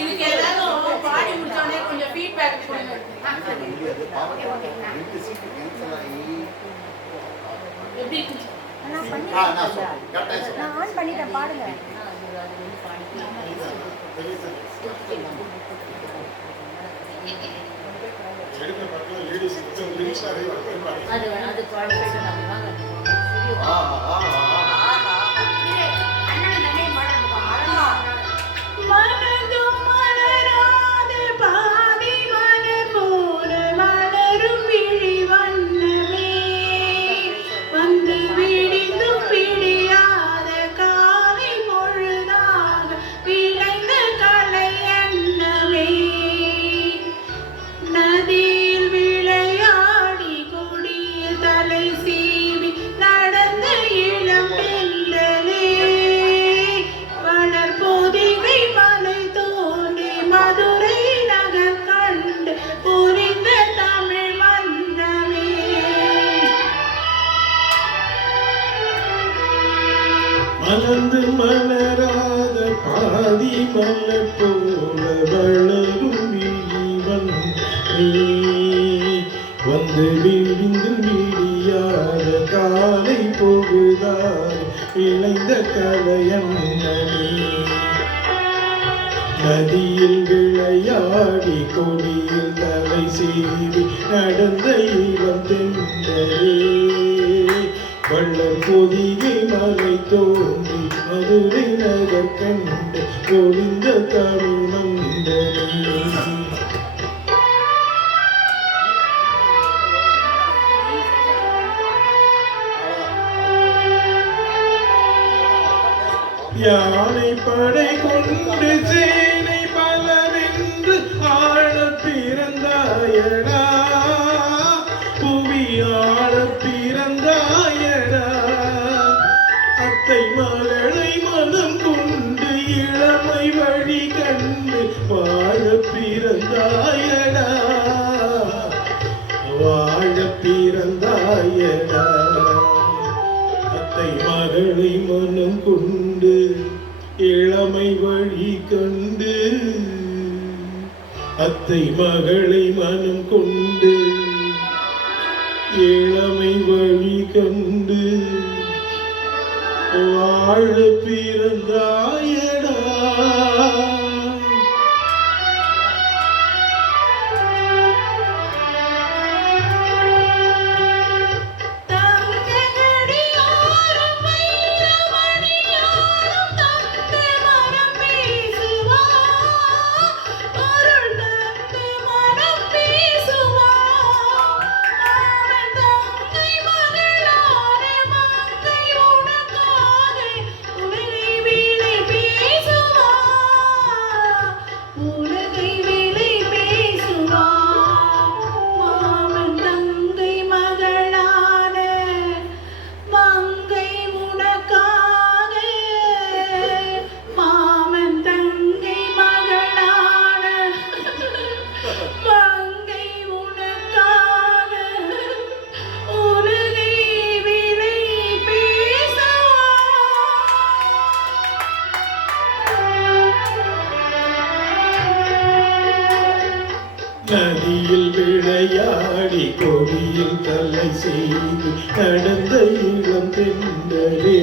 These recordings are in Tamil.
இதுக்கு எல்லாரும் பாடி முடிச்சோடனே கொஞ்சம் ஃபீட்பேக் கொடுங்க. எப்படி நான் ஆன் பண்ணிட்டேன், பாடுங்க. மலர்ந்து மலராத பாதி மலர் போல வளரும் விழிவன் நீ வந்து விழிந்து விழியாத காலை பொழுதால் இளைந்த கலையன்னி நதியில் விளையாடி கொடியில் தலை சீவி நடந்த இளம் தென்றலே வள்ளல் பொதிகை மலை தோன்றி மதுரை நகர் கண்டு பொழிந்த தமிழ் மந்தனே. யானை படை கொண்டு சேனை பலவென்று ஆள பிறந்தாயடா, புவி ஆள பிறந்தாயடா. அத்தை மகளை மனம் கொண்டு இளமை வழி கண்டு வாழ பிறந்தாயடா, வாழ பிறந்தாயடா. அத்தை மகளை மனம் கொண்டு இளமை வழி கண்டு, அத்தை மகளை மனம் கொண்டு இளமை வழி கண்டு வாழ பிறந்தாயடா. நதியில் விளையாடி கொடியில் தலை செய்து நடந்த இளம் தென்றலே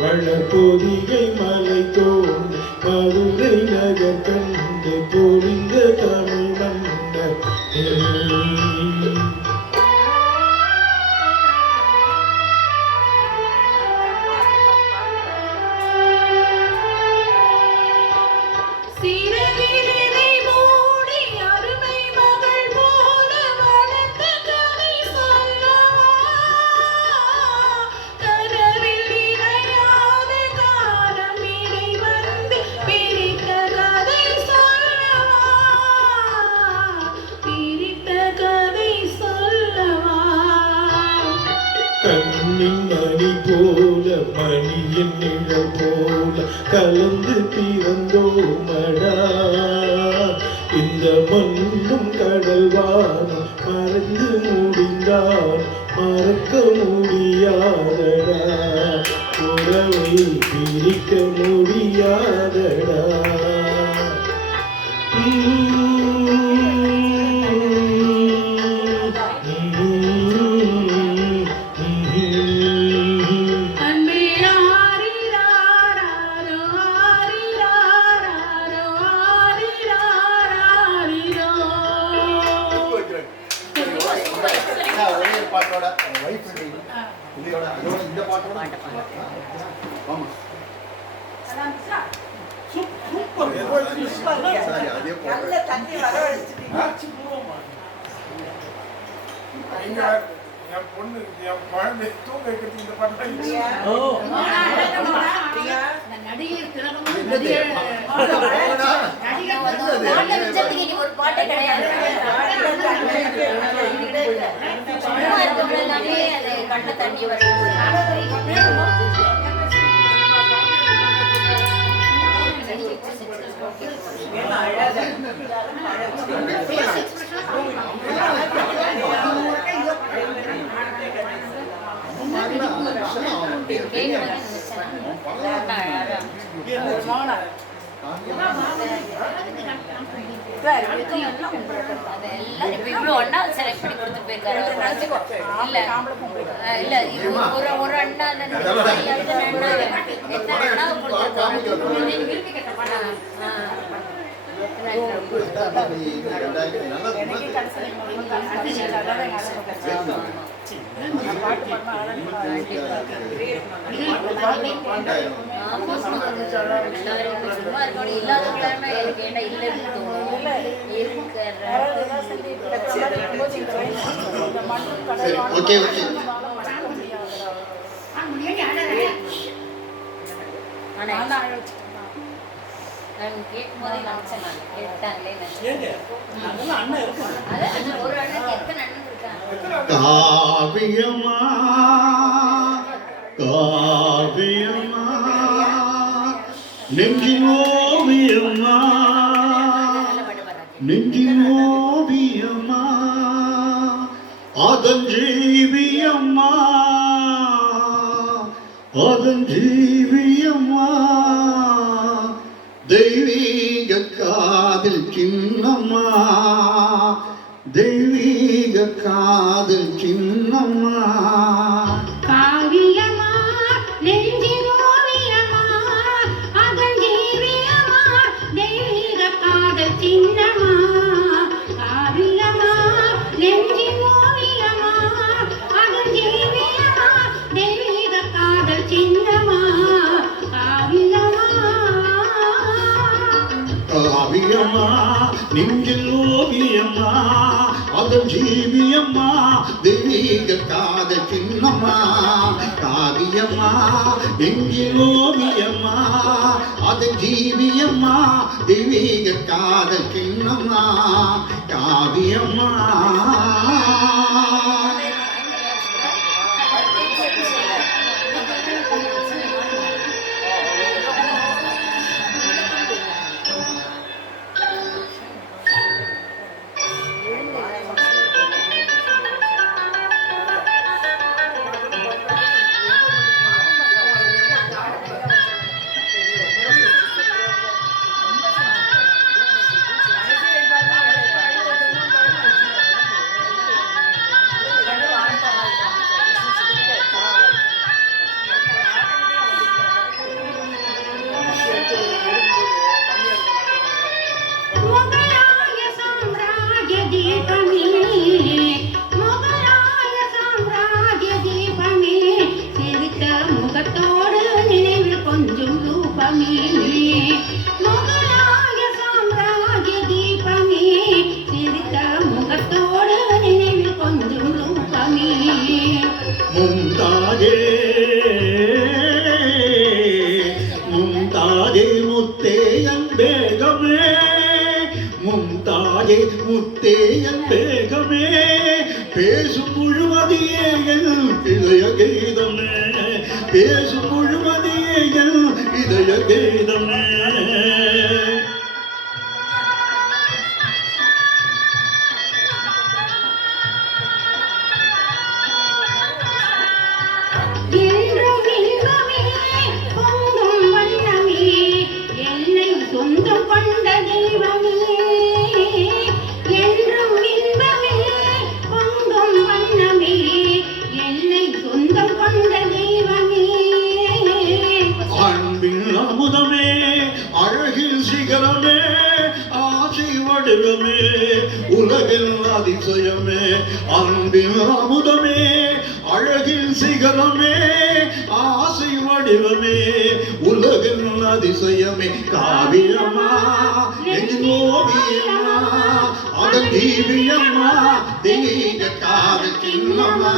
வளர் பொதிகை மலை தோன்றி மதுரை நகர் கண்டு பொழிந்த தமிழ் மன்னர். கண்ணின் மணி போல மணியின் நிழல் போல கலந்து பிறந்தோமடா, இந்த மண்ணும் கடல் வானம் மறந்து முடிந்தால் மறக்க முடியாதடா, உறவை பிரிக்க முடியாதடா. இந்த பாட்டோட ஆமா சூப்பர் சரி அதே நல்ல தண்ணி வரவழைச்சிட்டீங்க. என் பொண்ணு என் குழந்தை தூங்க வைக்கிறது இந்த பாட்டு நடிகர் திலகமும் ஒரு பாட்டே கிடையாது. சும்மா இருக்கிறது எல்லாமே அது கண்ண தண்ணி வரும். ஒன்னா செலக்ட் பண்ணி கொடுத்து போயிருக்காரு. இல்ல இல்ல இது ஒரு அண்ணா எத்தனை அண்ணா ஓகே ஓகே நான் கேட்கும் போதே நினைச்சேன் நான் கேட்டாங்களே ஒரு அண்ணன் எத்தனை அண்ணன் இருக்காங்க? காவியமா காவியமா நெஞ்சின் ஓவியமா நெஞ்சின் ஓவியமா அதன் ஜீவியம்மா அதன் ஜீவியம்மா தெய்வீக காதல் சின்னம்மா தெய்வீக காதல் சின்னம்மா காவியமா நெஞ்சின் ஓவியமா அதன் ஜீவியமா தெய்வீக காதல் சின்னமா காவியமா நெஞ்சின் ஓவியமா அதன் ஜீவியமா தெய்வீக காதல் சின்னமா காவியமா காவியம்மா நெஞ்சில் ஓவியம்மா அதன் ஜீவியம்மா தெய்வீக காதல் சின்னம்மா காவியம்மா நெஞ்சில் ஓவியம்மா அதன் ஜீவியம்மா தெய்வீக காதல் சின்னம்மா காவியம்மா மும்தாஜே மும்தாஜே முத்தேயன் பேகமே மும்தாஜே முத்தேயன் பேகமே பேசும் முழுவதியே என் இதய கீதமே பேசும் முழுவதியே என் இதய கீதமே அமுதமே அழகில் சிகரமே ஆசை வடிவமே உலகில் அதிசயமே அன்பின் அமுதமே அழகின் சிகரமே ஆசை வடிவமே உலகின் அதிசயமே காவியமா நெஞ்சின் ஓவியமா அதன் தீவியம்மா தெய்வீக காதல் சின்னம்மா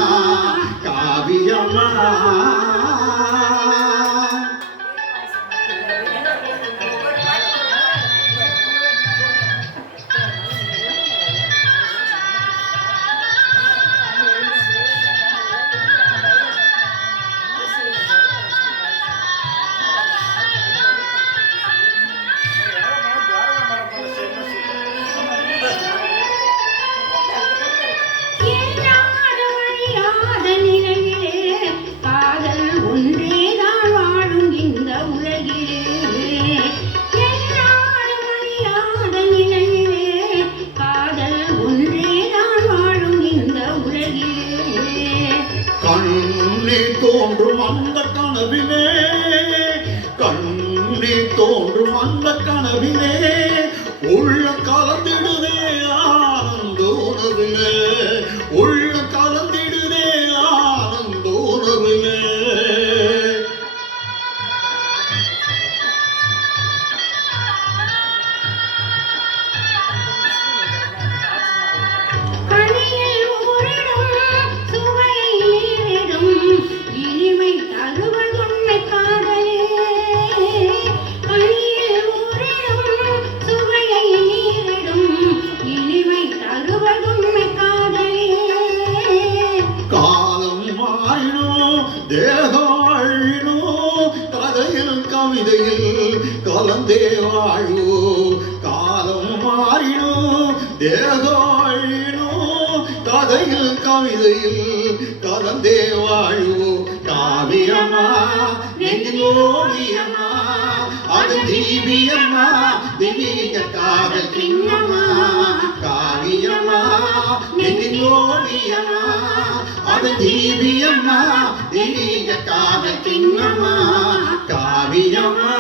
காவியம்மா என்னாடு வழியாத நிலையிலே காதல் ஒன்றேதான் வாழும் இந்த உலகிலே. என்னாடு வழியாத நிலையிலே காதல் ஒன்றேதான் வாழும் இந்த உலகிலே. கண்ணீர் தோன்றும் அந்த கனவிலே கண்ணீர் தோன்றும் அந்த கனவிலே உள்ள கலந்திடுதே ஆனந்த உணர்விலே உள்ள கலந்திடுதே ஆனந்த உணர்விலே கனியில் ஊரிடும் சுவையை நீரிடும் இனிமை தருவதுண்மை காதலே. கனியில் ஊரிடும் சுவையை நீரிடும் இனிமை தருவதுண்மை காதலே. காலம் மாறினோ தேகம் அழினோ கதையில் கவிதையில் கலந்தே வாழோ காலம் மாறினோ தேகம் அழினோ கதையில் கவிதையில் கலந்தே வாழோ காவியமா நெஞ்சின் ஓவியமா அது தீவியம்மா திடீக காதல் சின்னம்மா காவியமா நெஞ்சின் ஓவியமா அது தீவியம்மா திடீக காதல் சின்னம்மா காவியமா